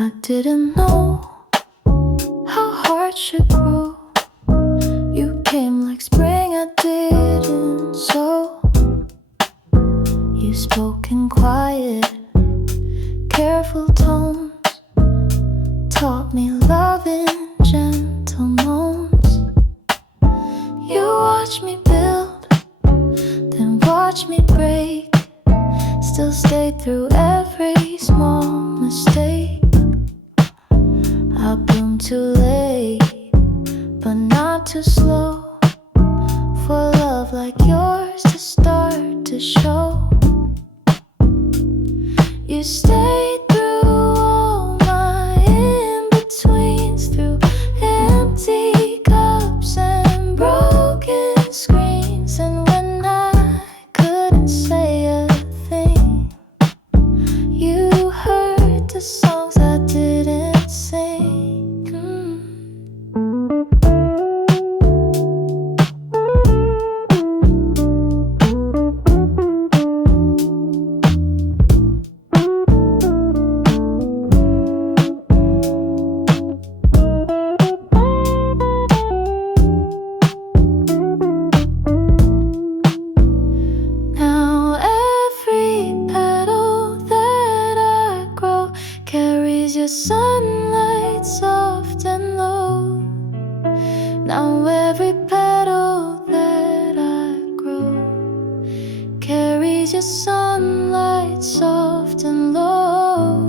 I didn't know how hard should grow. You came like spring, I didn't sow. You spoke in quiet, careful tones, taught me love in gentle moans. You watched me build, then watched me break, still stayed through every small mistake. I bloomed too late, but not too slow, for love like yours to start to show. You stayed through all my in-betweens, through empty cups and broken screens, and when I couldn't say a thing, you heard the songs I didn't sing. Now every petal that I grow carries your sunlight soft and low. Now every petal that I grow carries your sunlight soft and low.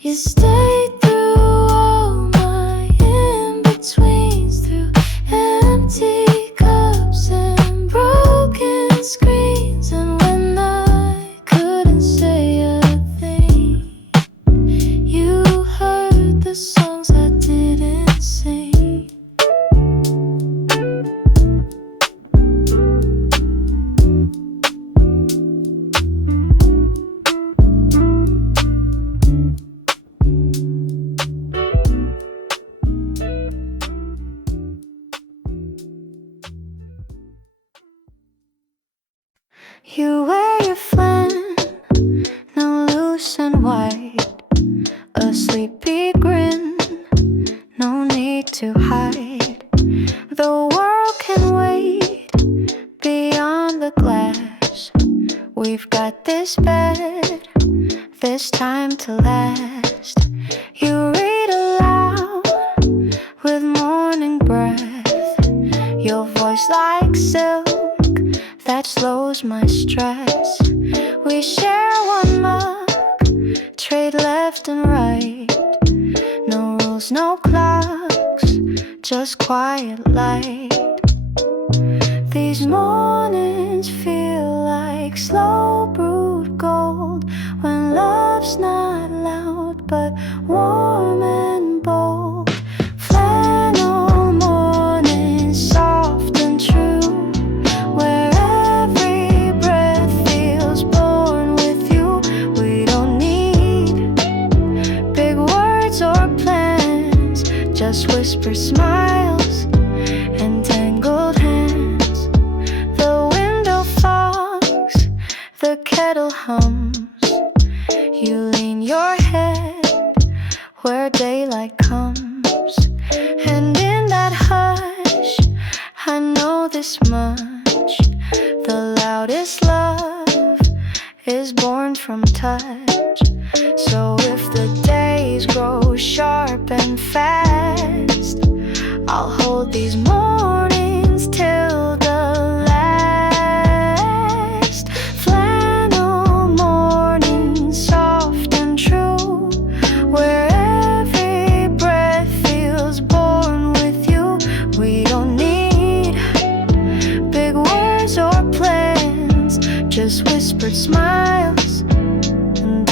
You stayed through all my in-betweens, through empty cups and broken screens, and when I couldn't say a thing, you heard the songs I didn't sing. You wear your flannel loose and white, a sleepy grin, no need to hide. The world can wait beyond the glass. We've got this bed, this time to last. You read aloud with morning breath, your voice like silk that slows my stress. We share one mug, trade left and right. No rules, no clocks, just quiet light. These mornings feel like slow brewed gold, when love's not loud but warm and bold. Flannel mornings, soft and true, where every breath feels born with you. We don't need big words or plans, just whisper smiles and tangled hands. The window fogs, the kettle hums. You lean your head where daylight comes, and in that hush I know this much: the loudest love is born from touch. So if the days grow sharp and fast, I'll hold these mornings till the last. Flannel mornings, soft and true, where every breath feels born with you. We don't need big words or plans, just whispered smiles and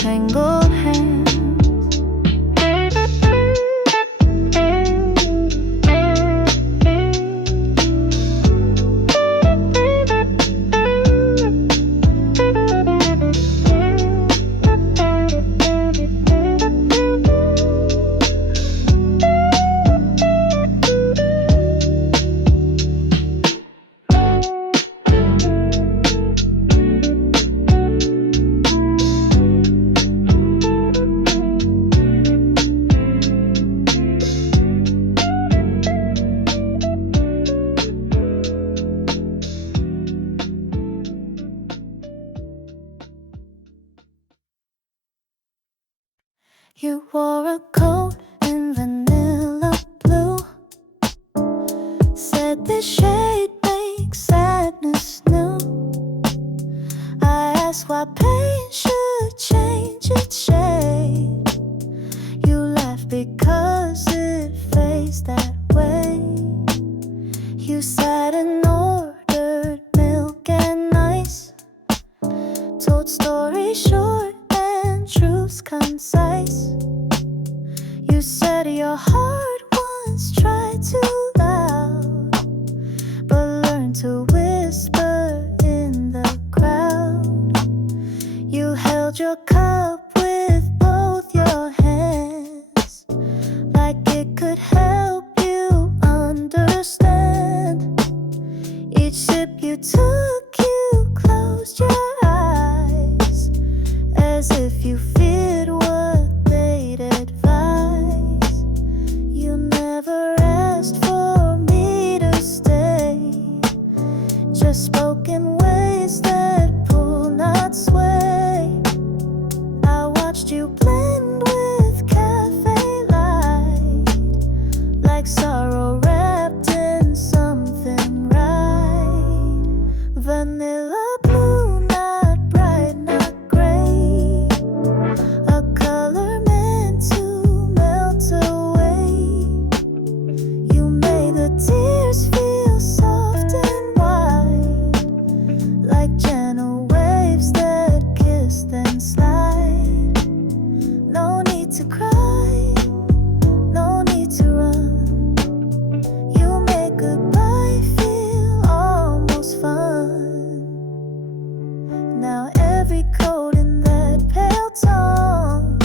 You wore a coat in vanilla blue, said this shade makes sadness new. I asked why pain should change its shade. You laughed because it fades that way. You sat and ordered milk and ice, told stories short and truths concise. You said your heart once tried too loud, but learned to whisper in the crowd. You held your cup with both your hands, like it could help you understand. Each sip you took, you closed your eyes, as if you feared what they'd advise. You never asked for me to stay, just spoke in ways that pull, not sway. I watched you blend with cafe light, like sorrow wrapped in something right. Vanilla blue, not bright, not gray, a color meant to melt away. You made the tears feel soft and wide, like gentle waves that kiss then slide. No need to cry, no need to run. You make goodbye feel almost fun. Now every coat in that pale tone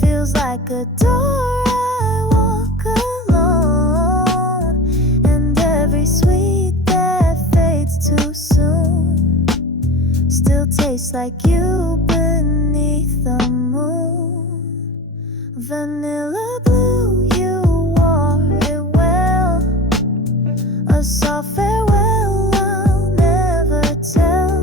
feels like a door I walk alone, and every sweet that fades too soon still tastes like you beneath the moon. Vanilla blue, you wore it well, a soft farewell I'll never tell.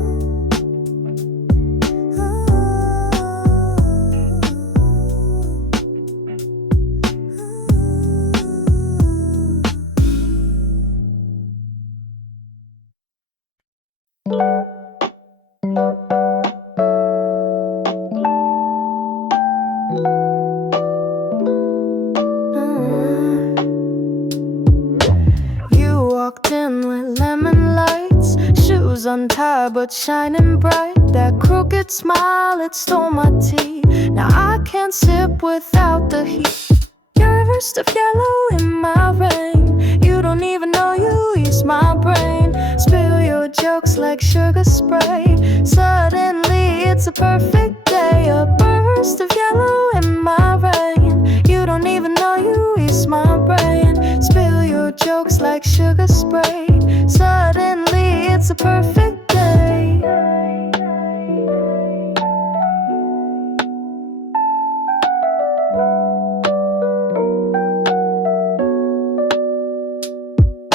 You walked in with lemon lights, shoes untied but shining bright. That crooked smile, it stole my tea. Now I can't sip without the heat. You're a burst of yellow in my rain. You don't even know you ease my brain. Spill your jokes like sugar spray. Suddenly it's a perfect day. A burst of yellow in my rain. You don't even know you ease my brain. Spill your jokes like sugar spray. Suddenly it's a perfect day.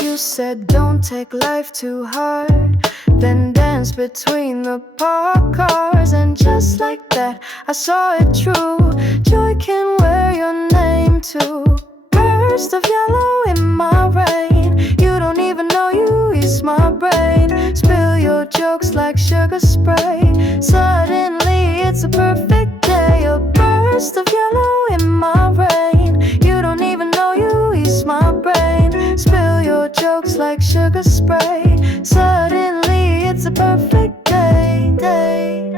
You said don't take life too hard, then dance between the parked cars. And just like that I saw it true, joy can wear your name too. Burst of yellow in my rain. You don't even know you ease my brain. Spill your jokes like sugar spray. Suddenly it's a perfect day. A burst of yellow in my rain. You don't even know you ease my brain. Spill your jokes like sugar spray. Suddenly it's a perfect day, day.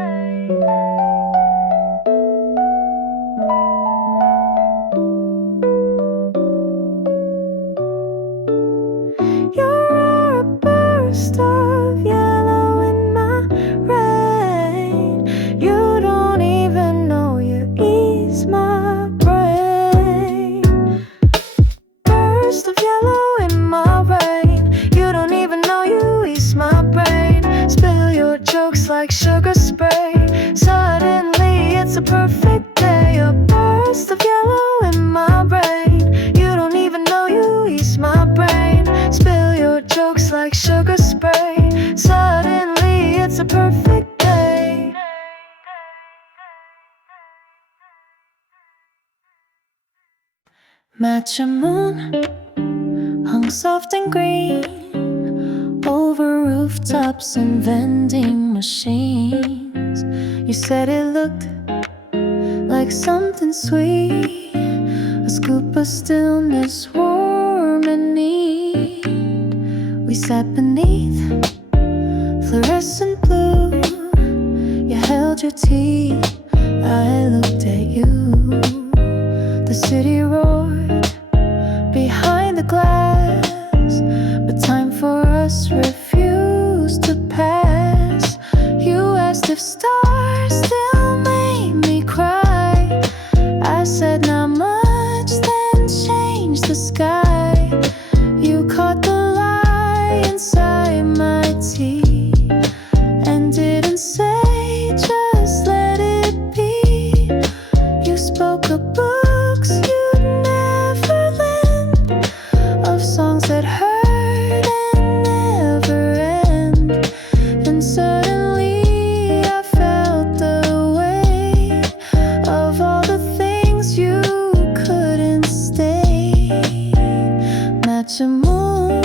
You're a burst of yellow in my rain. You don't even Matcha moon hung soft and green over rooftops and vending machines. You said it looked like something sweet, a scoop of stillness, warm and neat. We sat beneath fluorescent blue. You held your tea, I looked at you. The city roared behind the glass, but time for us refused to pass. You asked if stars still made me cry. I said not much, then changed the sky. You caught the lie inside my tea and didn't say just let it be. You spoke of books you'd never lend, of songs that hurt and never end. And suddenly I felt the weight of all the things you couldn't stay. Matcha moon,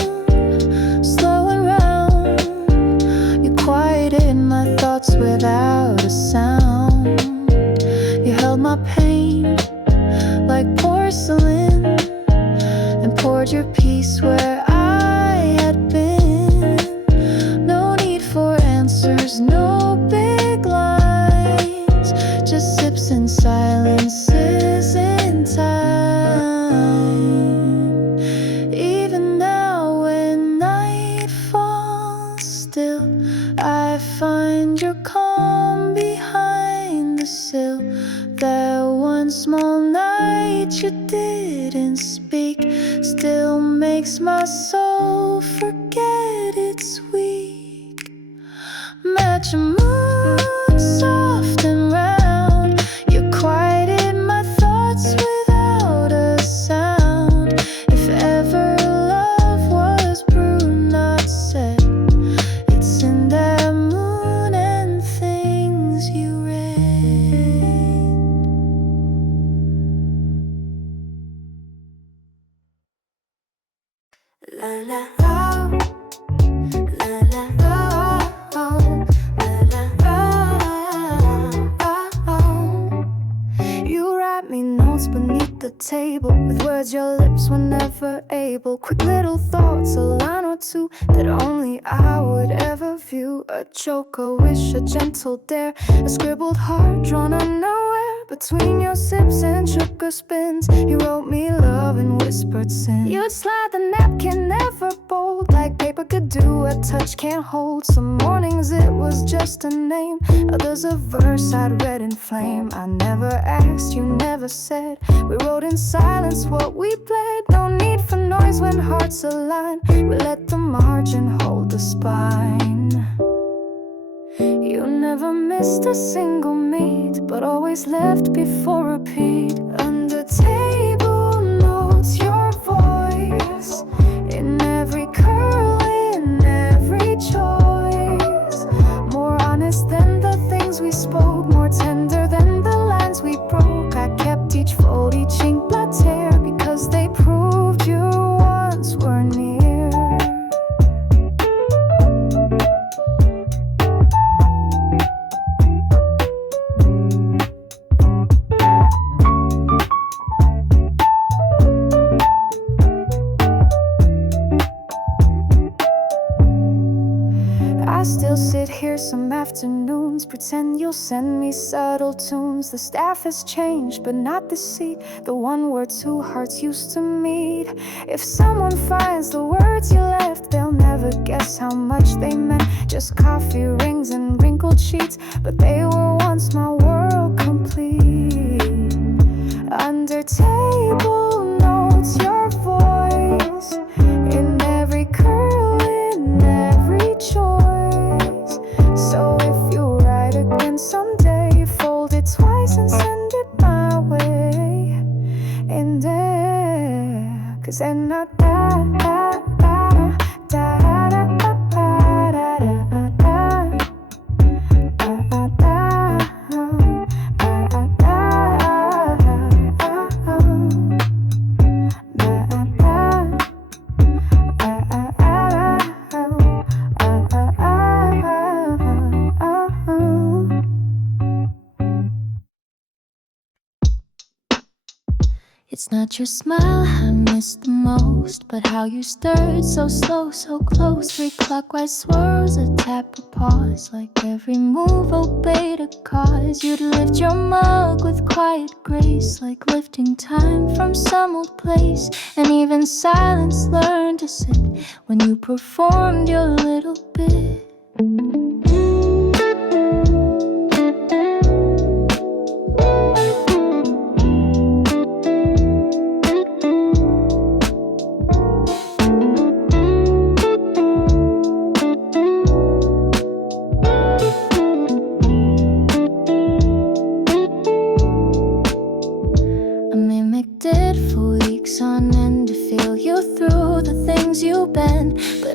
slow and round, you quieted my thoughts without a sound. You held my pain like porcelain and poured your peace where I had been. No need for answers, no big lines, just sips and silences in time. Even now when night falls still, I find your calm behind the sill. That one small night you didn't speak still makes my soul forget it's weak. Matcha moon, soft and round, you quieted my thoughts without a sound. If ever love was brewed, not said, it's in that moon and things you read. La la la, la la la, la la la. You write me notes beneath the table with words your lips were never able. Quick little thoughts, a line or two that only I would ever view. A joke, a wish, a gentle dare, a scribbled heart drawn unknowhere. Between your sips and sugar spins, you wrote me love and whispered sin. You'd slide the napkin, never bold, like paper could do, a touch can't hold. Some mornings it was just a name, others a verse I'd read in flame. I never asked, you never said. We wrote in silence what we bled. No need for noise when hearts align. We let the margin hold the spine. You never missed a single meet, but always left before repeat. Under table notes, your voice in every curl, in every choice. More honest than the things we spoke, more tender than the lines we broke. I kept each fold, each ink blot tear, because they proved you once were near. I still sit here some afternoons, pretend you'll send me subtle tunes. The staff has changed, but not the seat, the one where two hearts used to meet. If someone finds the words you left, they'll never guess how much they meant. Just coffee rings and wrinkled sheets, but they were once my world complete. Under table notes, your voice in every curl, in every choice. So if you write again someday, fold it twice and send it my way. In there, 'cause then I It's not your smile I miss the most, but how you stirred so slow, so close. 3 clockwise swirls, a tap, a pause, like every move obeyed a cause. You'd lift your mug with quiet grace, like lifting time from some old place. And even silence learned to sit when you performed your little bit.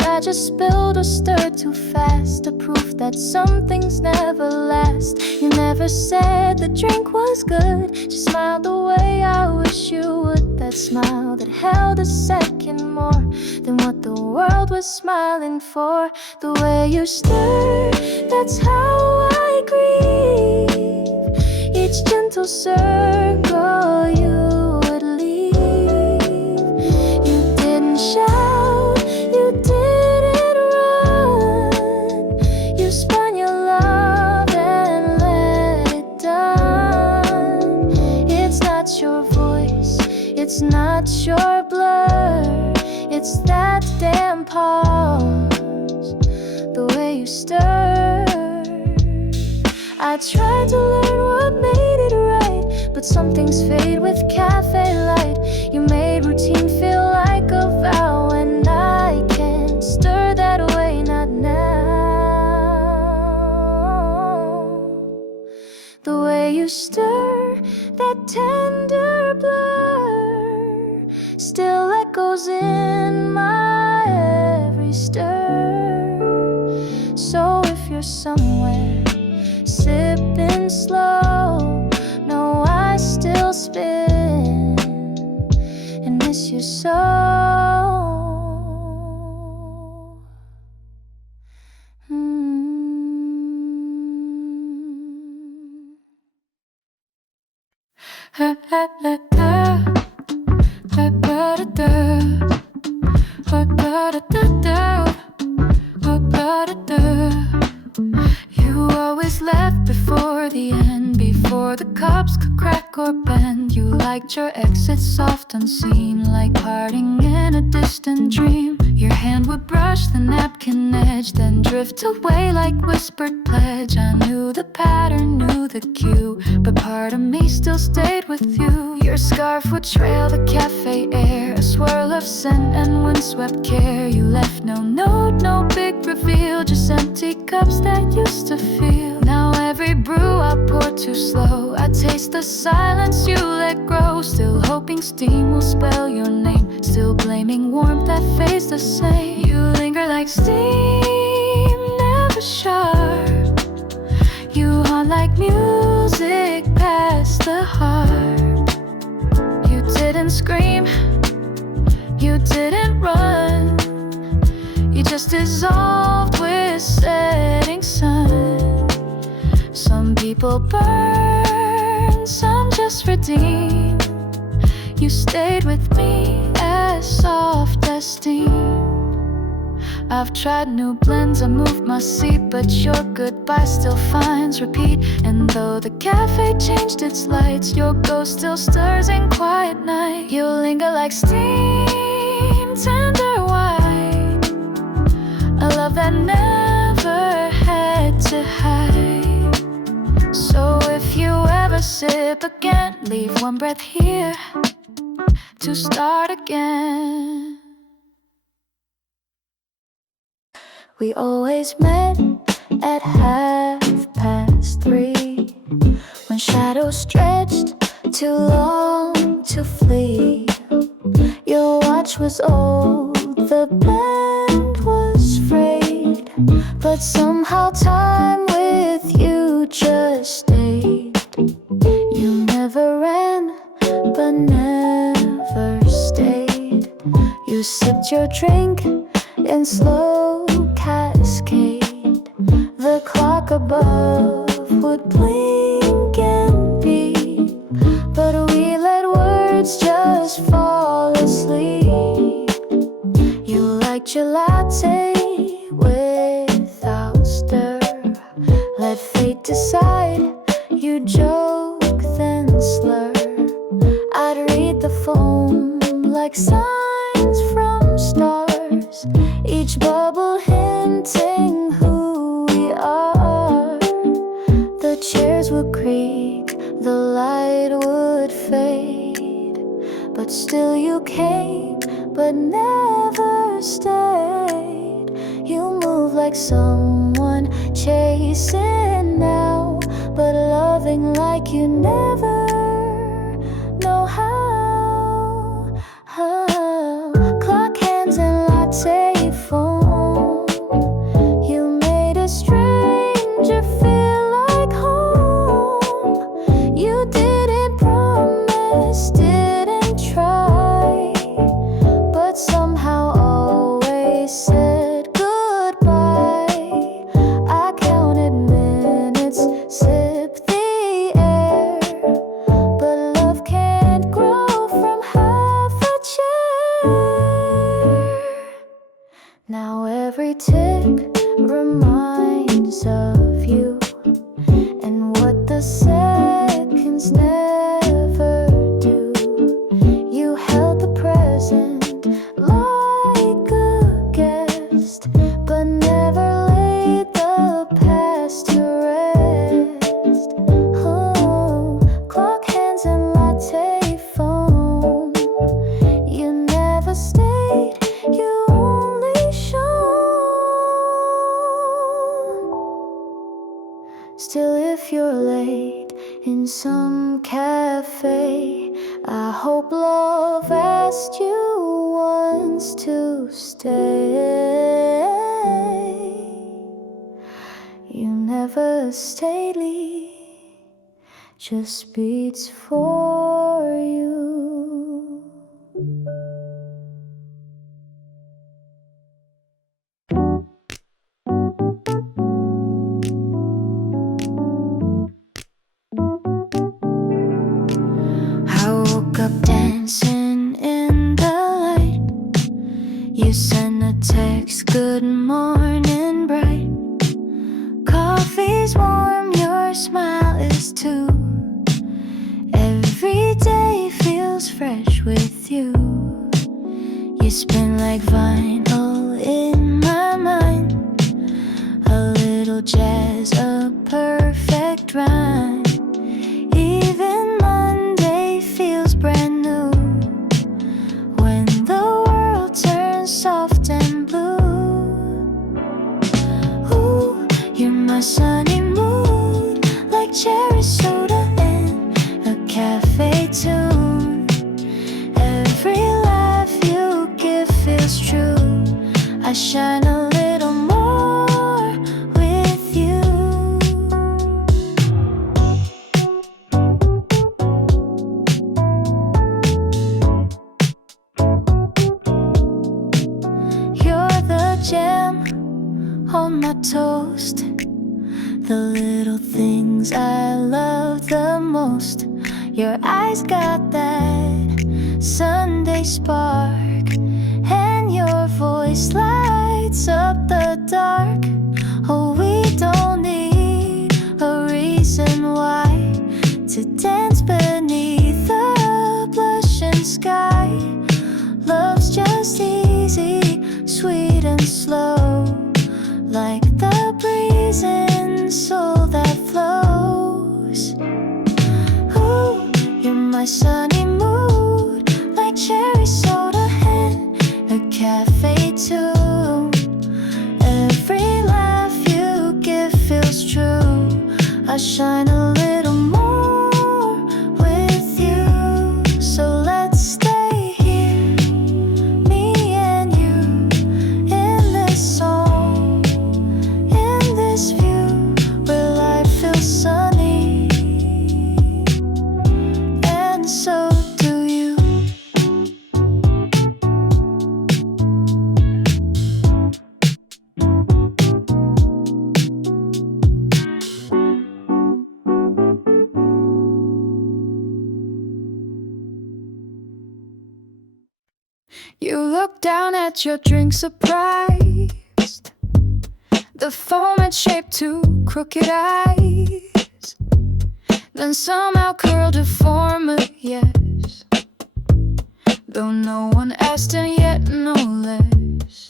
I just spilled or stirred too fast, a proof that some things never last. You never said the drink was good, just smiled the way I wish you would. That smile that held a second more than what the world was smiling for. The way you stir, that's how I grieve. Each gentle circle you would leave. You didn't shout, you didn't It's not your blur, it's that damn pause, the way you stir. I tried to learn what made it right, but some things fade with cafe light. You made routine feel like a vow, and I can't stir that way, not now. The way you stir, that tender blur, still echoes in my every stir. So if you're somewhere sipping slow, know I still spin and miss you so. You always left before the end, before the cups could crack or bend. You liked your exits soft, unseen, like parting in a distant dream. Your hand would brush the napkin edge, then drift away like whispered pledge. I knew the pattern, knew the cue, but part of me still stayed with you. Your scarf would trail the cafe air, a swirl of scent and windswept care. You left no note, no big reveal, just empty cups that used to feel. Now every brew I pour too slow, I taste the silence you let grow. Still hoping steam will spell your name, still blaming warmth that fades the same. You linger like steam, never sharp. You haunt like music past the harp. You didn't scream, you didn't run, you just dissolved with setting sun. Some people burn, some just redeem. You stayed with me as soft as steam. I've tried new blends, I moved my seat, but your goodbye still finds repeat. And though the cafe changed its lights, your ghost still stirs in quiet night. You linger like steam, tender white, a love that never had to hide. So if you ever sip again, leave one breath here to start again. We always met at 3:30, when shadows stretched too long to flee. Your watch was old, the band was frayed, but somehow time with you just stayed. You never ran, but never stayed. You sipped your drink in slow cascade. The clock above would blink and beep, but we let words just just fall asleep. You liked your latte without stir. Let fate decide. You joke then slur. I'd read the phone like signs from stars, each bubble hinting who we are. The chairs would creak, the light would fade, but still you came, but never stayed. You move like someone chasing now, but loving like you never know how. Clock hands and latte phone. You made a stranger feel like home. You didn't promise, didn't try, but somehow always said goodbye. I counted minutes, sipped the air, but love can't grow from half a chair. Now every tick reminds of you and what the seconds never do. You held the present like a guest, but never laid the past to rest. Oh, clock hands and latte phone. You never stayed, you only shone. Still, if you're late in some cafe, I hope love asked you once to stay. You never stayed, just beats for you. I woke up dancing in the light. You sent a text, good morning, bright. Coffee's warm, your smile is too. Every day feels fresh with you. You spin like vinyl in my mind. A little jazz, a perfect rhyme. Even Monday feels brand new when the world turns soft and blue. Ooh, you're my sunny mood, like cherry soda in a cafe tune. Every laugh you give feels true. I shine a little more with you. You're the jam on my toast, the little things I love the most. Your eyes got that Sunday spark, and your voice lights up the dark. Oh, we don't need a reason why to dance beneath the blushing sky. Love's just easy, sweet and slow, like the breeze in soul that flows. Ooh, you're my sunny mood, like cherry soda in a cafe tune. Every laugh you give feels true. I shine a little more with you. So let's stay here, me and you, in this song, in this view where life feels sunny, and so do you. You look down at your drink surprised. The foam had shaped two crooked eyes, then somehow curled to form a yes, though no one asked and yet no less.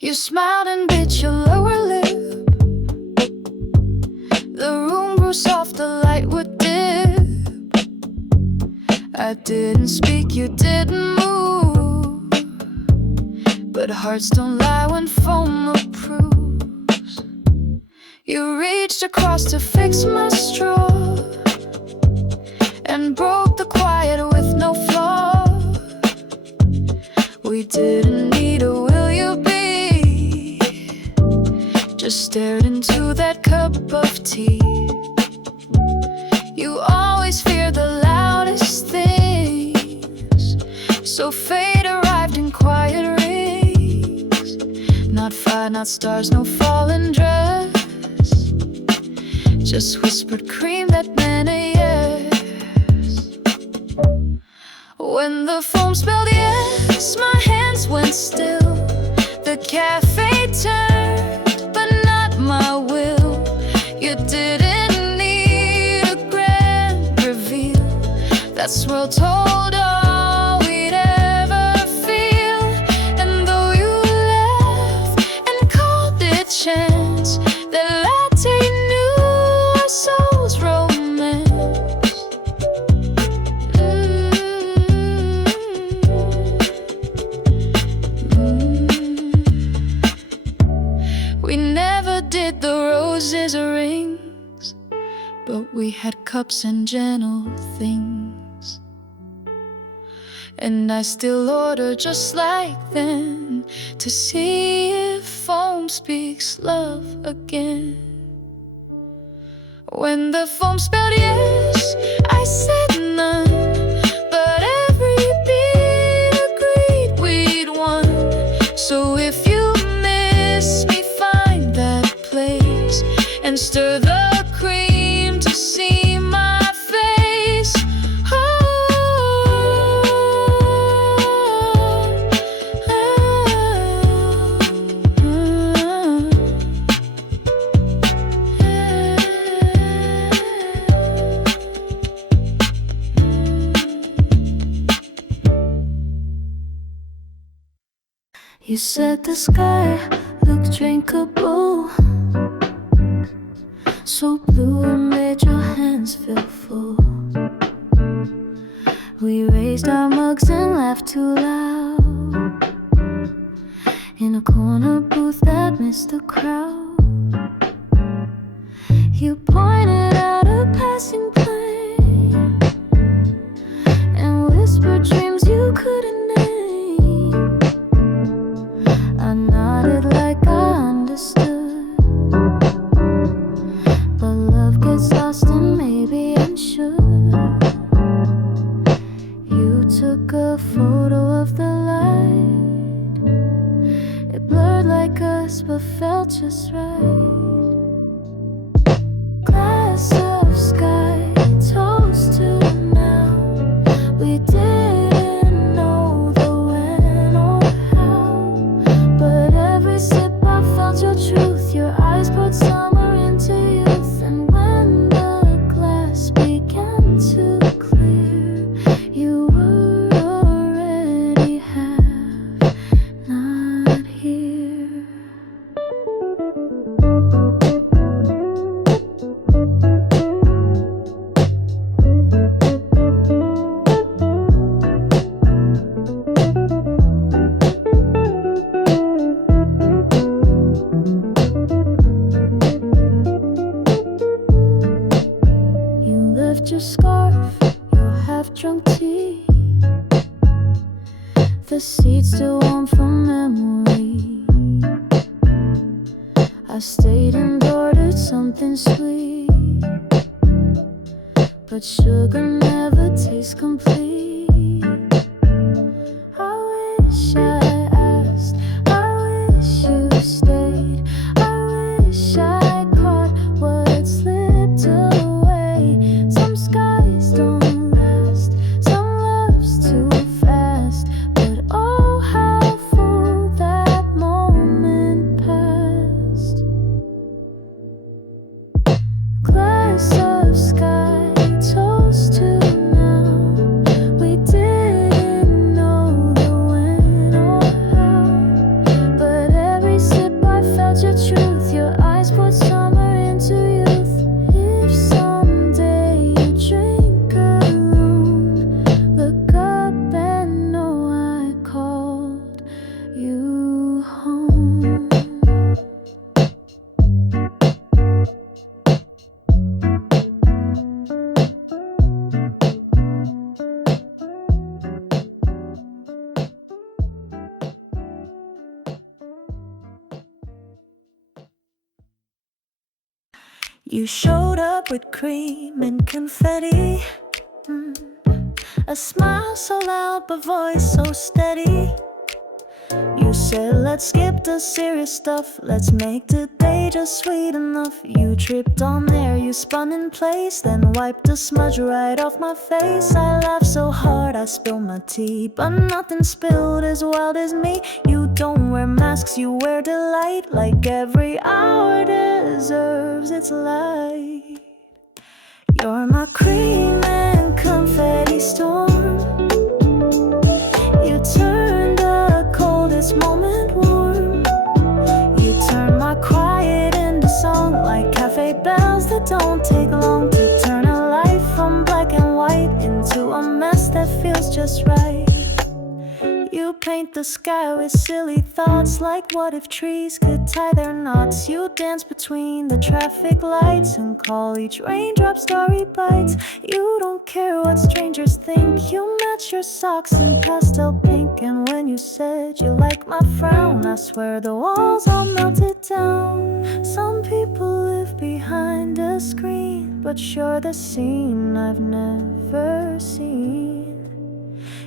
You smiled and bit your lower lip. The room grew soft, the light would dip. I didn't speak, you didn't move, but hearts don't lie when foam approves. You reached across to fix my straw and broke the quiet with no flaw. We didn't need a will you be, just stared into that cup of tea. You always fear the loudest things, so fate arrived in quiet rings. Not fire, not stars, no fallen dress, just whispered cream that meant a yes. When the foam spelled yes, my hands went still. The cafe turned, but not my will. You didn't need a grand reveal. That swirl told all we'd ever feel. And though you laughed and called it chance, that latte knew our souls' romance. We never did the roses or rings, but we had cups and gentle things. And I still order just like then, to see if foam speaks love again. When the foam spelled yes, I said none, but every beat agreed we'd won. So if you miss me, find that place and stir the cream to see my face. You said the sky looked drinkable, so blue it made your hands feel full. We raised our mugs and laughed too loud in a corner booth that missed the crowd. You pointed out a passing plane and whispered dreams you couldn't name. I nodded like I understood, but love gets lost and maybe unsure. You took a photo of the light. It blurred like us but felt just right. Glass of sky, toast to now. We didn't know the when or how, but every sip I felt your truth. Your eyes poured summer into youth, and when the glass began to clear, you were already half not here. You left your scarf, your half-drunk tea, the seat still warm from memory. I stayed and ordered something sweet, but sugar never tastes complete. I wish I asked, I wish you stayed, I wish I caught what slipped away. Some skies don't last, some love's too fast, but You showed up with cream and confetti, a smile so loud but voice so steady. You said let's skip the serious stuff, let's make today just sweet enough. You tripped on there, you spun in place, then wiped the smudge right off my face. I laughed so hard I spilled my tea, but nothing spilled as wild as me. You don't wear masks, you wear delight, like every hour deserves its light. You're my cream and confetti storm. You turn the coldest moment warm. You turn my quiet into song, like cafe bells that don't take long to turn a life from black and white into a mess that feels just right. You paint the sky with silly thoughts, like what if trees could tie their knots. You dance between the traffic lights and call each raindrop starry bites. You don't care what strangers think, you match your socks in pastel pink. And when you said you like my frown, I swear the walls all melted down. Some people live behind a screen, but you're the scene I've never seen.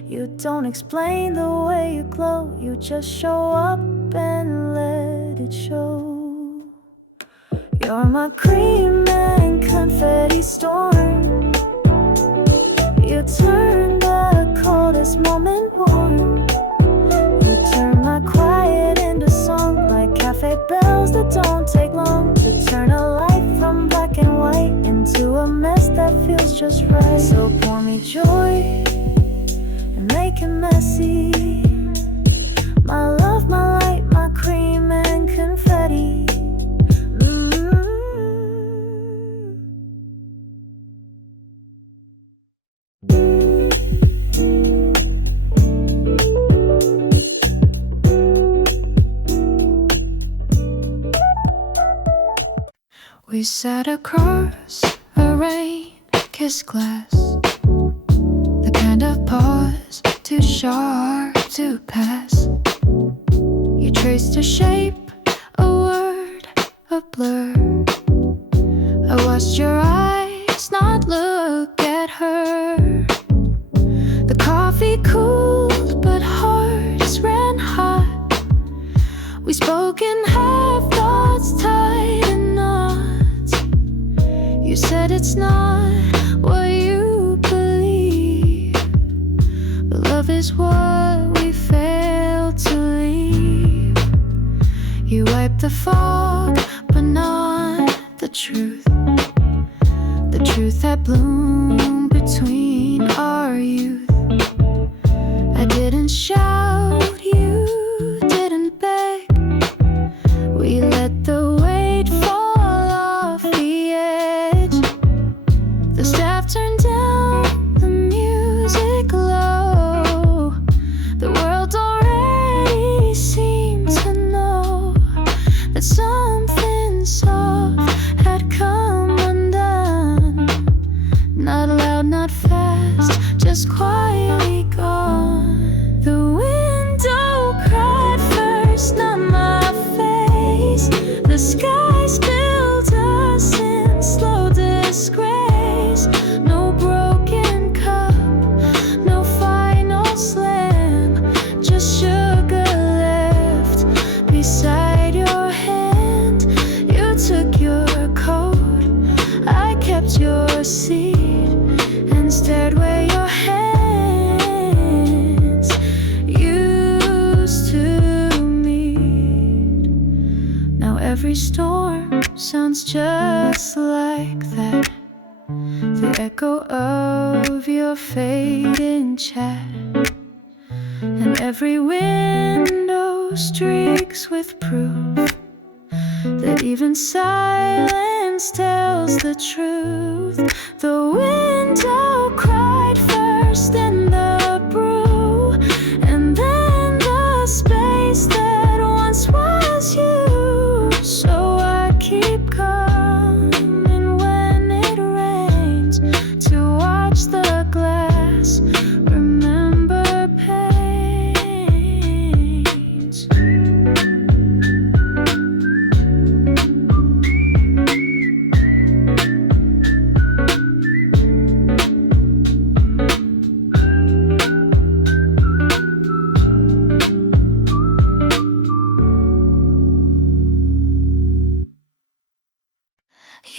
You don't explain the way you glow, you just show up and let it show. You're my cream and confetti storm. You turn the coldest moment warm. You turn my quiet into song, like cafe bells that don't take long to turn a life from black and white into a mess that feels just right. So pour me joy and make it messy. My love, my light, my cream and confetti. We sat across a rain-kissed glass, the kind of pause too sharp to pass. You traced a shape, a word, a blur. I watched your eyes not look at her. The coffee cooled, but hearts ran hot. We spoke in half thoughts tied in knots. You said it's not what you believe, but love is what we fail to leave. You wiped the fog, but not the truth. The truth that bloomed between our youth. I didn't shout, you didn't beg. We let the weight fall off the edge. The staff turned down, the music low. The world already seemed to know that something soft had come undone. Not loud, not fast, just quietly gone. The window cried first, not my face. The sky spilled us in slow disgrace. No broken cup, no final slam, just sugar left beside your hand. You took your coat, I kept your seat, and stared where your hands used to meet. Now every storm sounds just like that, the echo of your fading chat. And every window streaks with proof that even silence tells the truth. The window cried first in the brew, and then the space that once was you. So I keep coming when it rains to watch the glass remember pains.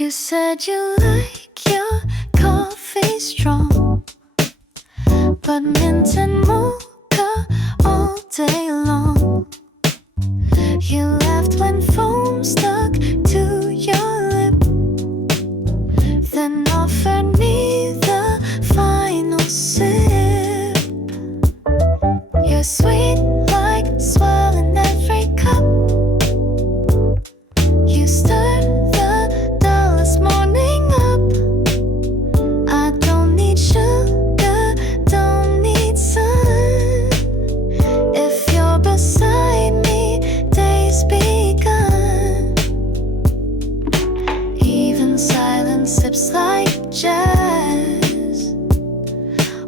You said you like your coffee strong, but mint and mocha all day long. You laughed when foam stuck to your lip, then offered me the final sip. You're sweet like swell in every cup. You stirred the dullest morning up. I don't need sugar, don't need sun. If you're beside me, day's begun. Even silence sips like jazz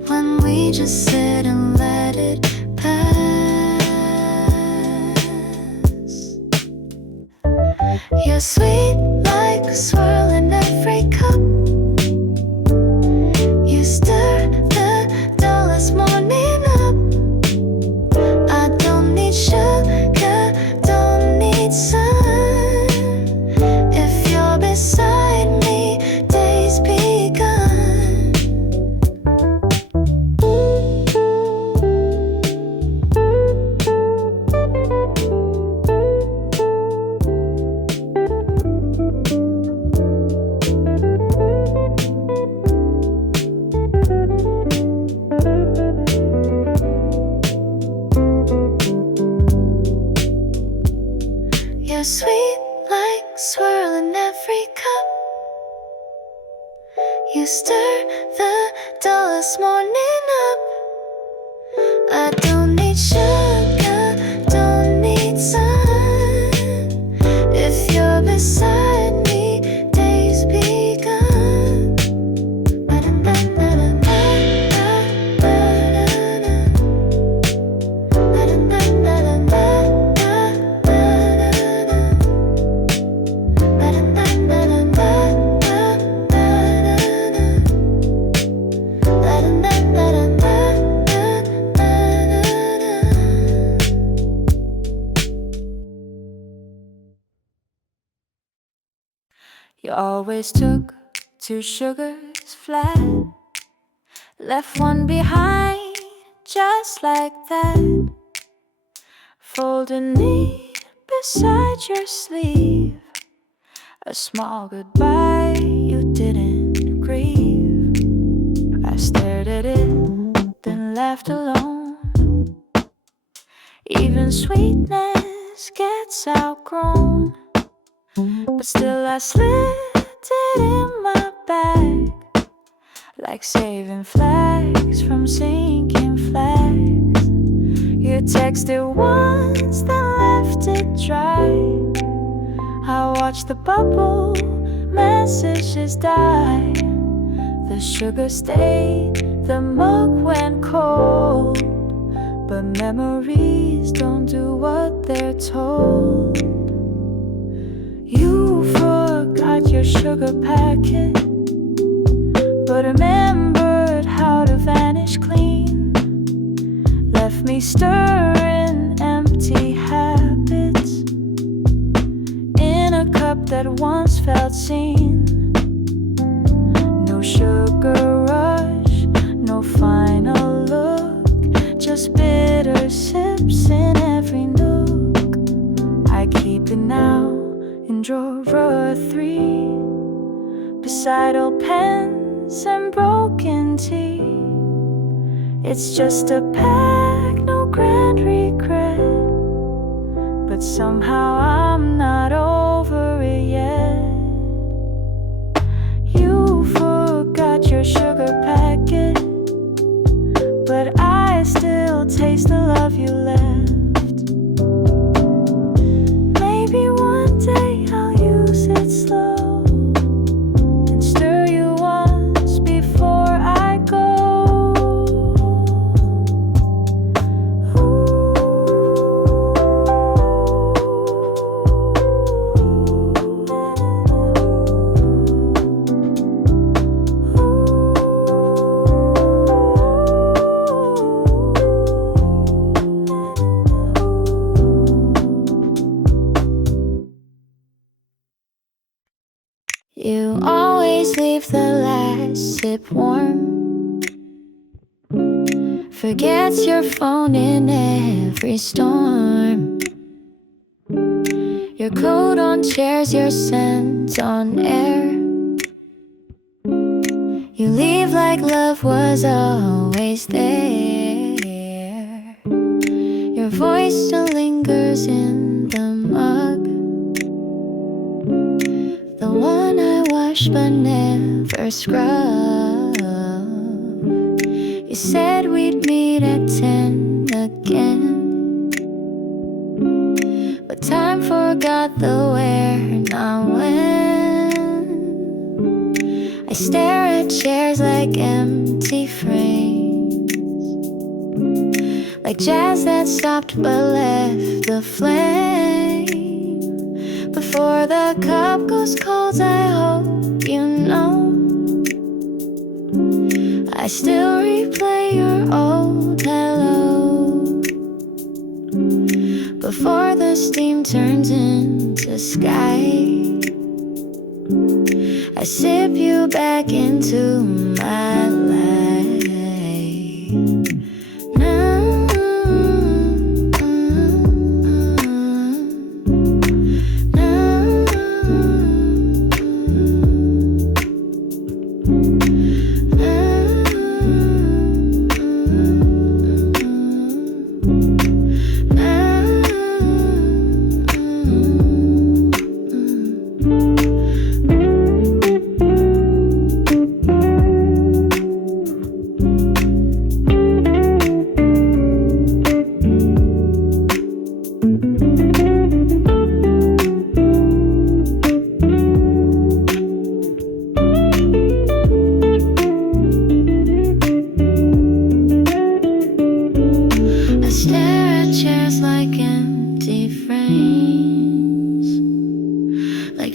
when we just sit and let it pass. You're sweet like a swirl in every cup. You stir the dullest morning up. I don't need sugar, don't need sun. If you're beside me, day's begun. You're sweet like swirl in every cup. You stir the dullest morning up. I don't need sugar, don't need sun. If you're beside me, day's begun. You always took two sugars flat, left one behind just like that. Folded neat beside your sleeve, a small goodbye you didn't grieve. I stared at it, then laughed alone. Even sweetness gets outgrown, but still I slid it in my bag, like saving flags from sinking flags. You texted once, then left it dry. I watched the bubble messages die. The sugar stayed, the mug went cold, but memories don't do what they're told. You forgot your sugar packet, but remembered how to vanish clean. Left me stirring empty habits in a cup that once felt seen. No sugar rush, no final look, just bitter sips in every nook. I keep it now in drawer 3, beside old pens and broken tea. It's just a pack, no grand regret, but somehow I'm not over it yet. You forgot your sugar packet, but I still taste the love you left. Maybe one day I'll use it slow and stir you once before I go. keeps it warm. Forgets your phone in every storm. Your coat on chairs, your scent on air. You leave like love was always there. Your voice still lingers in the mug, the one I wash but never scrub. You said we'd meet at 10 again, but time forgot the where, not when. I stare at chairs like empty frames, like jazz that stopped but left the flame. Before the cup goes cold, I hope you know I still replay your old hello. Before the steam turns into sky, I sip you back into my life.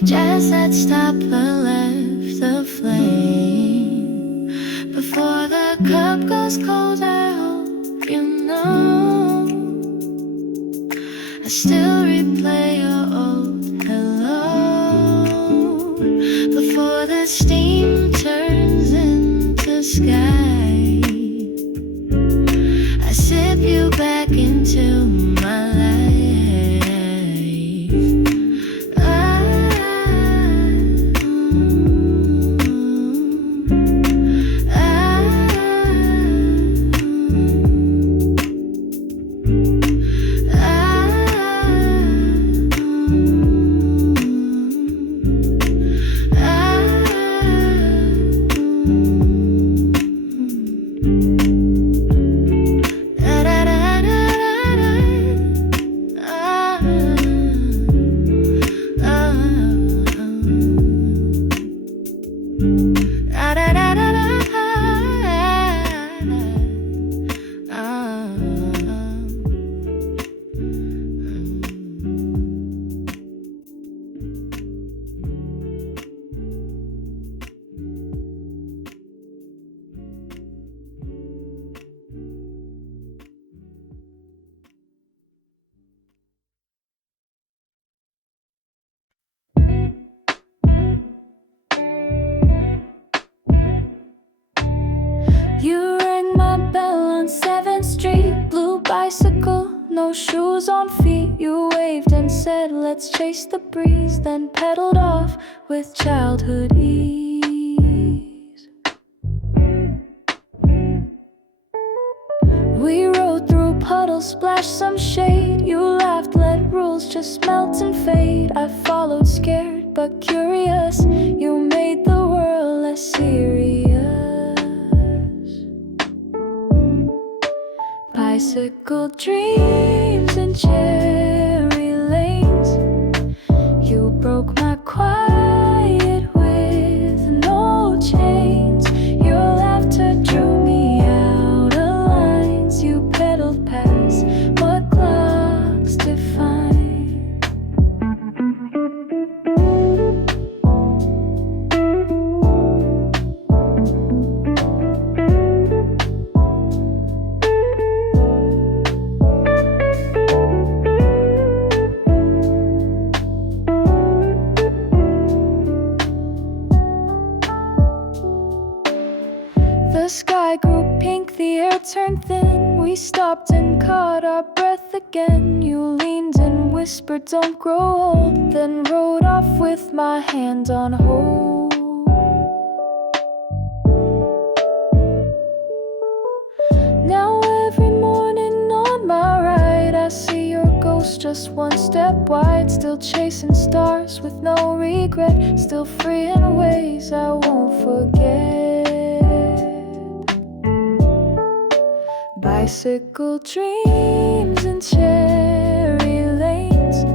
Jazz that stopped but left the flame. Before the cup goes cold, I hope you know I still replay your old hello. Before the steam turns into sky, I sip you back into my life. You rang my bell on 7th Street, blue bicycle, no shoes on feet. You waved and said, let's chase the breeze, then pedaled off with childhood ease. We rode through puddles, splashed some shade. You laughed, let rules just melt and fade. I followed, scared but curious. You made the world less serious. Bicycle dreams and cherry lanes. You broke my quiet with no chains. Your laughter drew me out of lines. You pedaled past what clocks define. turned thin. We stopped and caught our breath again. You leaned and whispered, don't grow old. Then rode off with my hand on hold. Now every morning on my ride, I see your ghost just one step wide. Still chasing stars with no regret. Still free in ways I won't forget. Bicycle dreams and cherry lanes.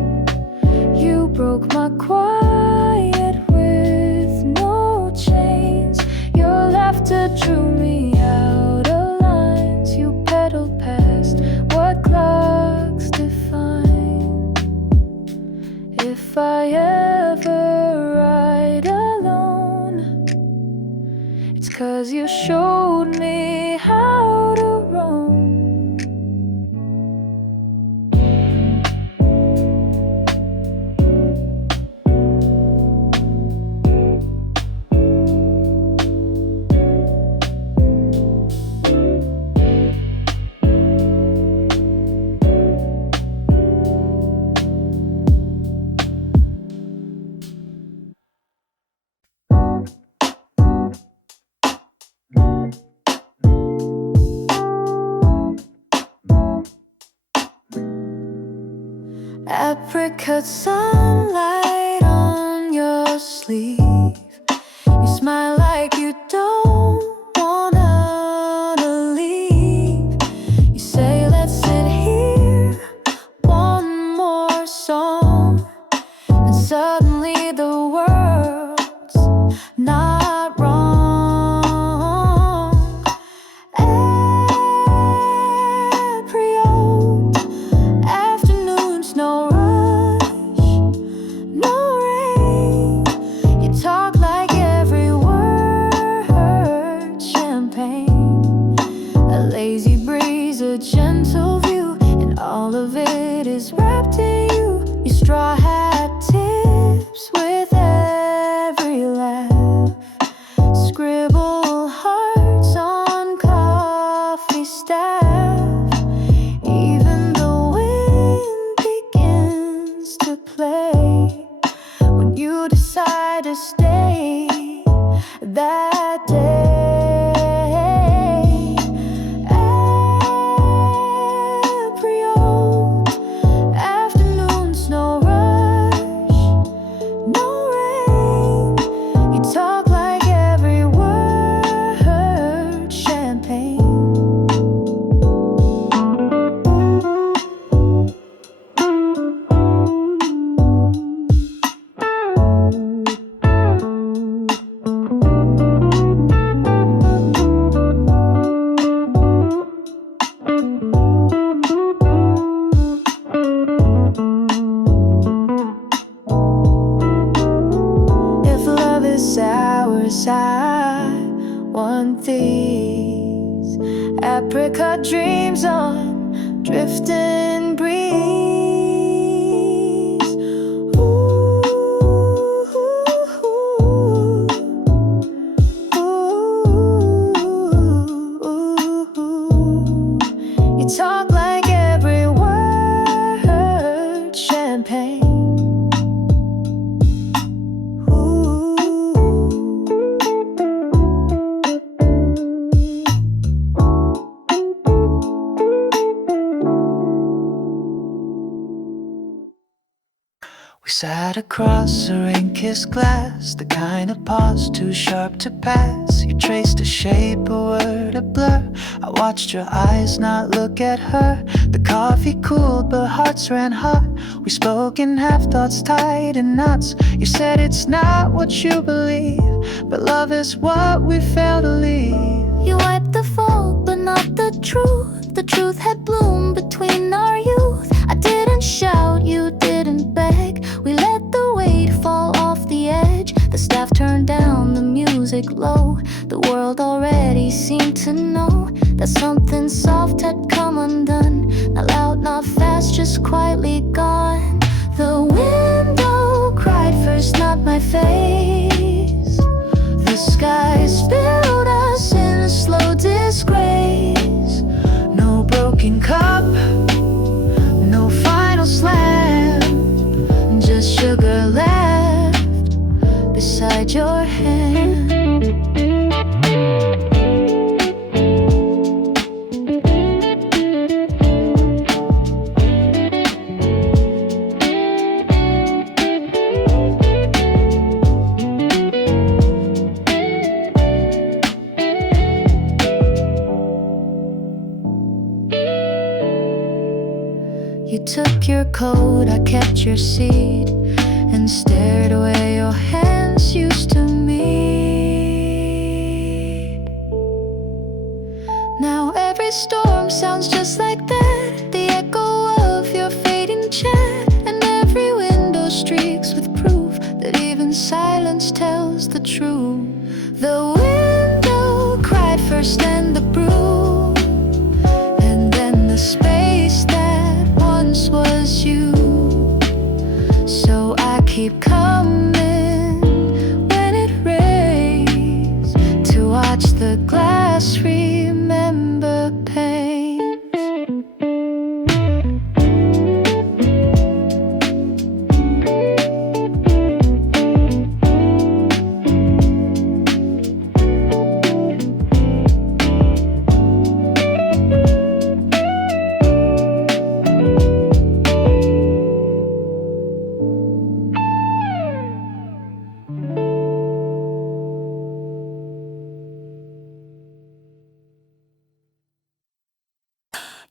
You broke my quiet with no chains. Your laughter drew me out of lines. You pedaled past what clocks define. If I ever ride alone, it's 'cause you showed me how to roam. Apricot sunlight on your sleeve. You smile like you don't wanna leave. You say, let's sit here, one more song. And suddenly the world's not wrong. Apricot afternoons, no rush, no rain. You talk like every word champagne. A lazy breeze, a gentle view, and all of it is wrapped in you. Your straw hat tips with every laugh. Scribble hearts on coffee staff. Even the wind begins to play when you decide to stay that day. Apricot afternoons, no rush, no rain. You talk like every word champagne. If love is ours, I want these apricot dreams on drifting breeze. Ooh, you talk like every word champagne. We sat across a rain-kissed glass, the kind of pause too sharp to pass. You traced a shape, a word, a blur. I watched your eyes not look at her. The coffee cooled, but hearts ran hot. We spoke in half-thoughts tied in knots. You said it's not what you believe, but love is what we fail to leave. You wiped the fault, but not the truth. The truth had bloomed between our youth. I didn't shout, you didn't beg. We let the weight fall off the edge. The staff turned down the music low. The world already seemed to know that something soft had come undone. Not loud, not fast, just quietly gone. The window cried first, not my face. The sky spilled us in slow disgrace. You took your coat, I kept your seat, and stared away your hands used to meet. Now every storm sounds just like that, the echo of your fading chat, and every window streaks with proof that even silence tells the truth. The window cried first and the brew, and then the space that once was you. So I keep coming when it rains to watch the glass remember pain.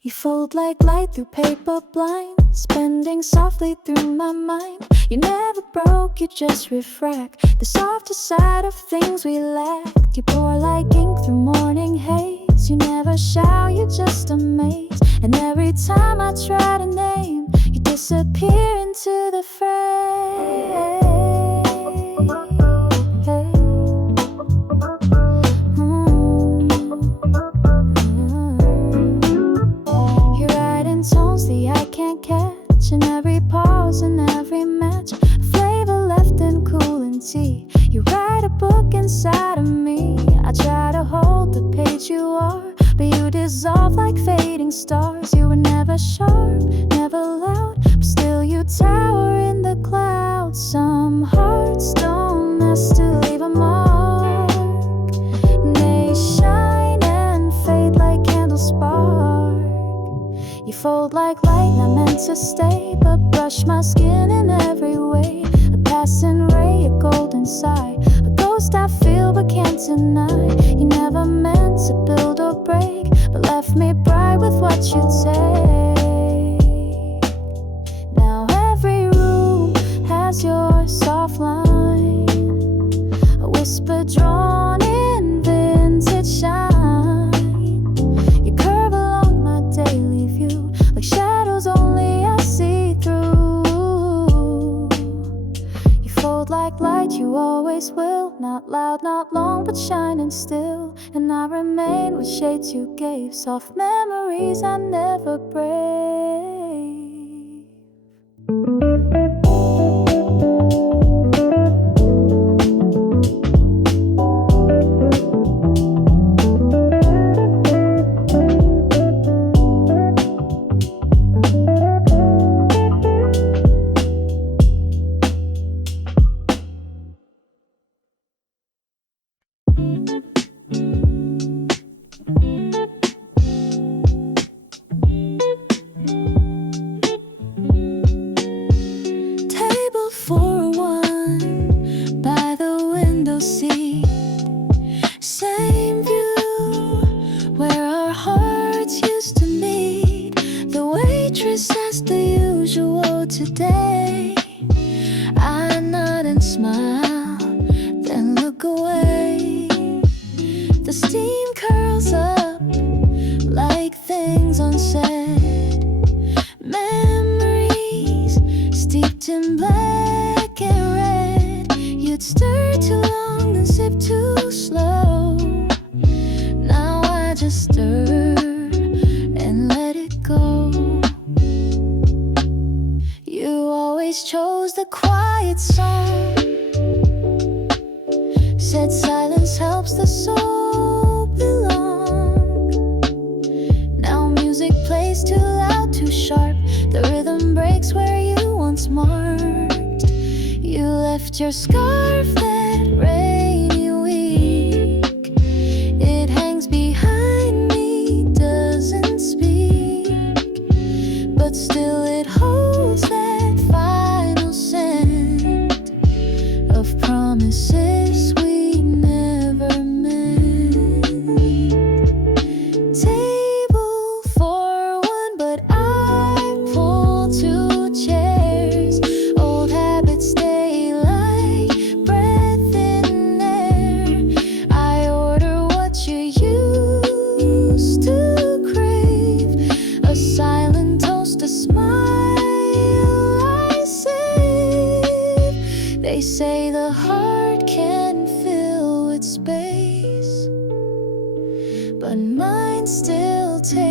You fold like light through paper blinds, bending softly through my mind. You never broke, you just refract the softer side of things we lacked. You pour like ink through morning haze. You never shout, you just amaze. And every time I try to name, you disappear into the fray. Tones the eye can't catch, in every pause and every match, a flavor left in cooling tea. You write a book inside of me. I try to hold the page you are, but you dissolve like fading stars. You were never sharp, never loud, but still you tower in the clouds. Some hearts don't ask to leave a mark. They shine and fade like candle sparks. You fold like light, not meant to stay, but brush my skin in every way. A passing ray, a golden sigh, a ghost I feel but can't deny. You never meant to build or break, but left me bright with what you take. Now every room has your soft line, a whisper drawn in vintage shine. You curve along my daily view, like shadows only I see through. You fold like light, you always will. Not loud, not long, but shining still. And I remain with shades you gave, soft memories I never break. Today I nod and smile, then look away. The steam curls up like things unsaid, memories steeped in black and red. You'd stir too long and sip too slow. Now I just stir and let it go. Chose the quiet song, said silence helps the soul belong. Now music plays too loud, too sharp, the rhythm breaks where you once marked. You left your scarf that rainy week, it hangs behind me, doesn't speak, but still it holds that of promises we never meant. Table for one, but I pull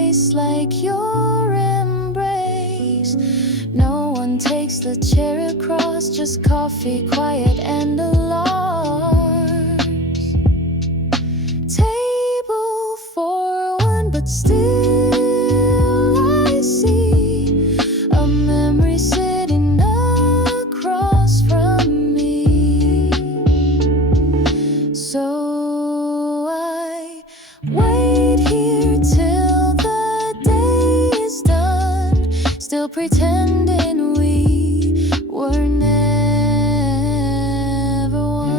taste like your embrace. No one takes the chair across, just coffee, quiet, and alarms. Table for one, but still I see a memory sitting across from me. So I wait here till the day is done, still pretending we were never one.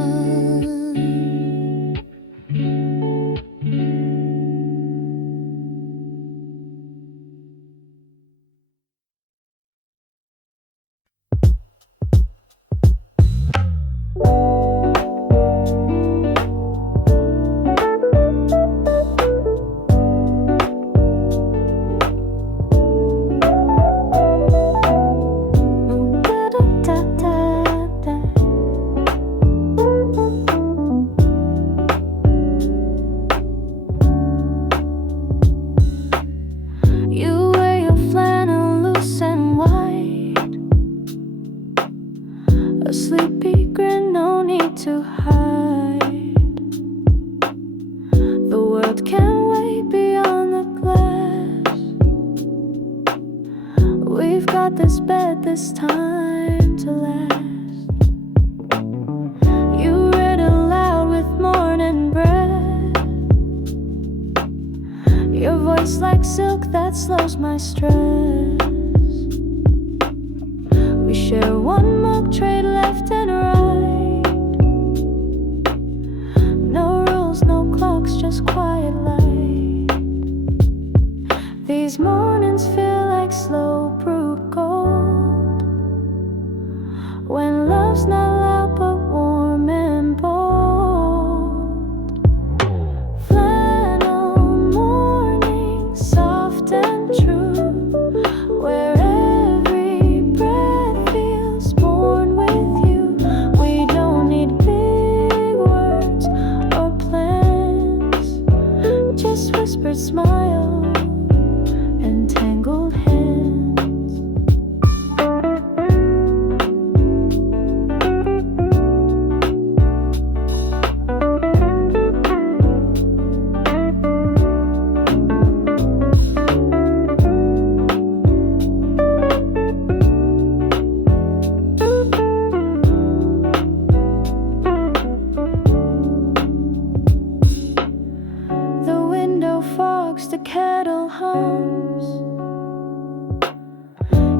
You wear your flannel loose and white, a sleepy grin, no need to hide. The world can't wait beyond the glass. We've got this bed, this time to last. You read aloud with morning breath, your voice like silk that slows my stress. We share one mug, trade left and right. No rules, no clocks, just quiet light. These mornings feel like slow brewed gold, when love's not loud but warm and bold. Flannel morning, soft and true, where every breath feels born with you. We don't need big words or plans, just whispered smile and tangled hands. The window fogs, the kettle hums.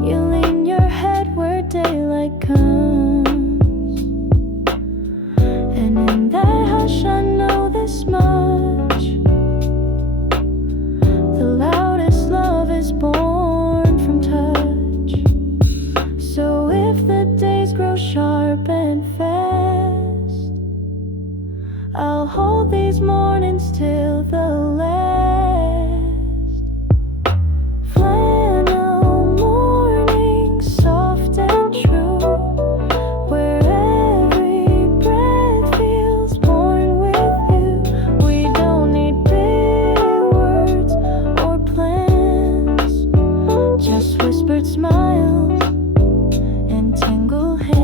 You lean your head where daylight comes, and in that hush I know this much: the loudest love is born from touch. So if the days grow sharp and fast, I'll hold these mornings till the last. Flannel morning, soft and true, where every breath feels born with you. We don't need big words or plans, just whispered smiles and tangled hands.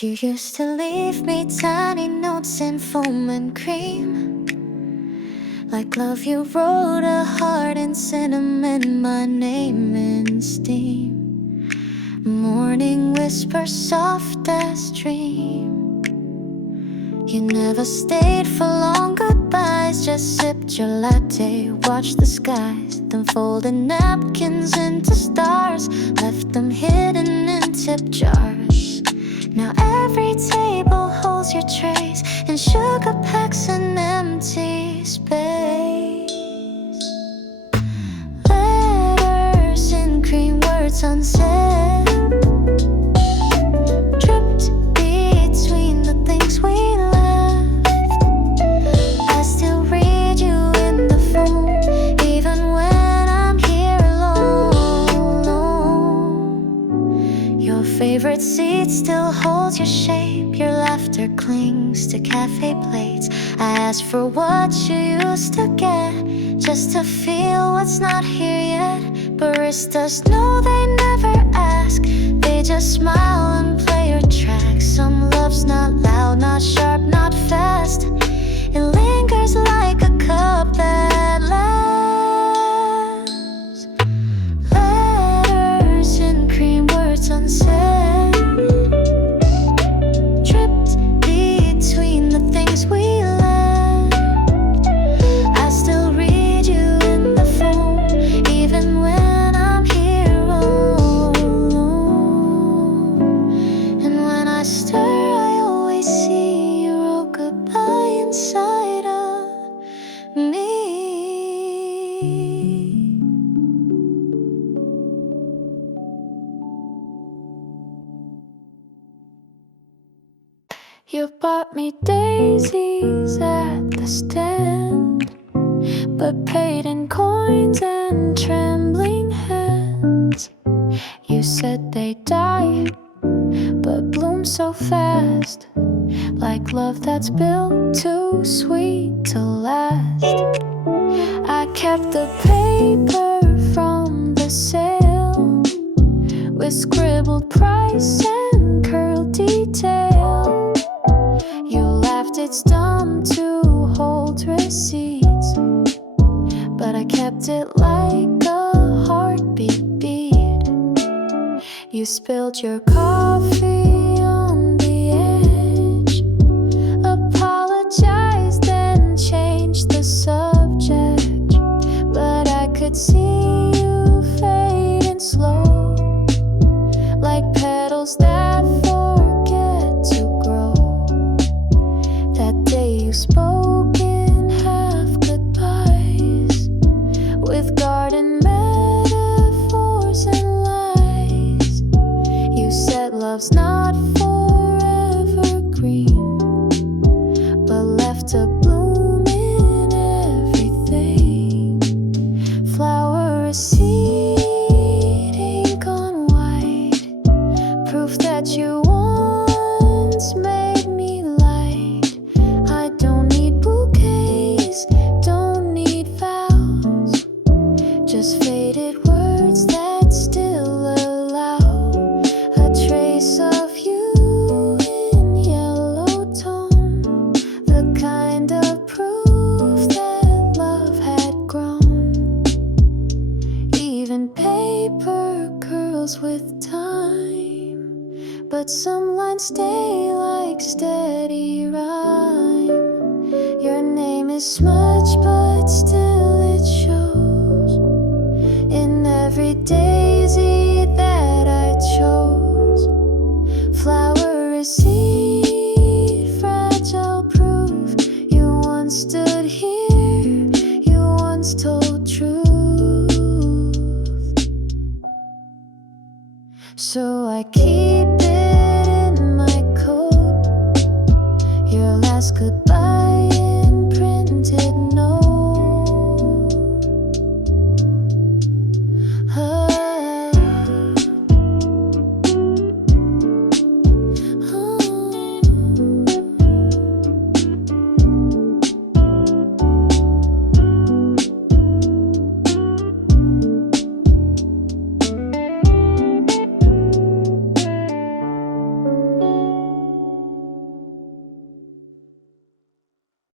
You used to leave me tiny notes in foam and cream, like love you wrote a heart in cinnamon, my name in steam. Morning whisper soft as dream. You never stayed for long goodbyes, just sipped your latte, watched the skies, then folded napkins into stars, left them hidden in tip jars. Now every table holds your trays, and sugar packs an empty space. Letters in cream, words unsaid, dripped between the things we left. I still read you in the phone. It still holds your shape, your laughter clings to cafe plates. I ask for what you used to get, just to feel what's not here yet. Baristas know they never ask, they just smile and play your track. Some love's not loud, not sharp, not fast. It lingers like a cup that lasts. Letters in cream, words unsaid, dripped between the things we learned. I still read you in the phone, even when I'm here alone. And when I stir, I always see you wrote goodbye inside of me. You bought me daisies at the stand, but paid in coins and trembling hands. You said they die, but bloom so fast, like love that's built too sweet to last. I kept the paper from the sale, with scribbled price and curled detail. You laughed, it's dumb to hold receipts, but I kept it like a heartbeat beat. You spilled your coffee on the edge, apologized, then changed the subject, but I could see you fading slow, like petals that forget to grow. That day you spoke in half goodbyes, with garden metaphors and lies. You said love's not forever green, but left a bloom in everything. Flower, a seed, ink on white, proof that you once made me light. I don't need bouquets, don't need vows, just faded words that still allow a trace of you in yellow tone, the kind of proof that love had grown. Even paper curls with time, but some lines stay like steady rhyme. Your name is smudged, but still it shows in every daisy that I chose. Flower, a seed, fragile proof. You once stood here, you once told truth. So I keep